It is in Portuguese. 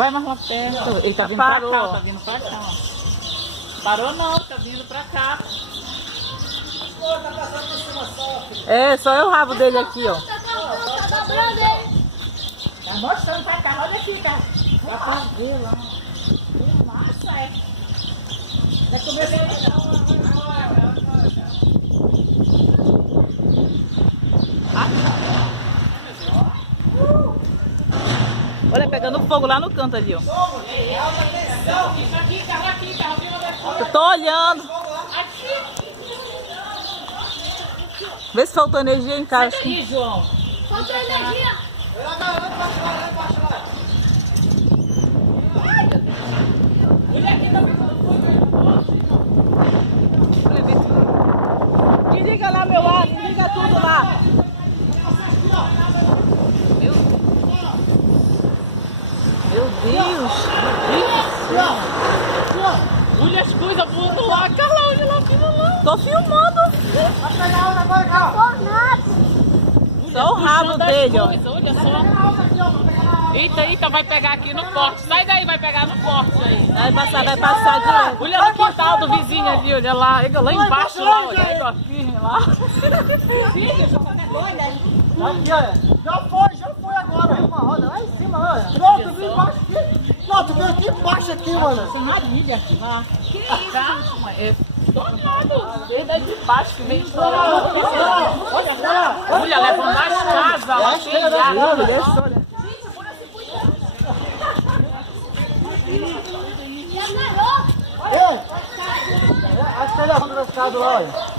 Vai mais lá perto. Ele tá vindo Parou. pra cá, tá vindo pra cá. Parou não, tá vindo pra cá. É, só é o rabo dele aqui, ó. Tá mostrando pra cá, olha aqui, tá? Dá pra ver lá. Que massa, é. Vai comer Olha, pegando fogo lá no canto ali, ó. Isso aqui, carro aqui, carro aqui. Eu tô olhando. Vê se faltou energia em casa. Sai daí, João. Faltou energia. Olha aqui também. Desliga lá meu ar, desliga tudo lá. Meu Deus. Olha as coisas voando lá. Carla, olha lá, filma lá. Tô filmando. Só o rabo dele, ó. Olha só. Eita, eita, vai pegar aqui no corte. Sai daí, vai pegar no corte aí. Vai passar direto. Olha no quintal do vizinho ali, olha lá. Lá embaixo, lá, olha aí, ó. Firme lá. Aqui, olha. Já foi agora. Uma roda lá em cima, olha. Pronto, vim embaixo aqui. Pronto, vim aqui embaixo aqui, mano. Tem uma milha aqui lá. Que isso? Calma, é tornado. Desde aí de baixo que vem estourando. Olha, levando as casas lá. Olha. Ei, acho que ele arruma das casas lá, olha.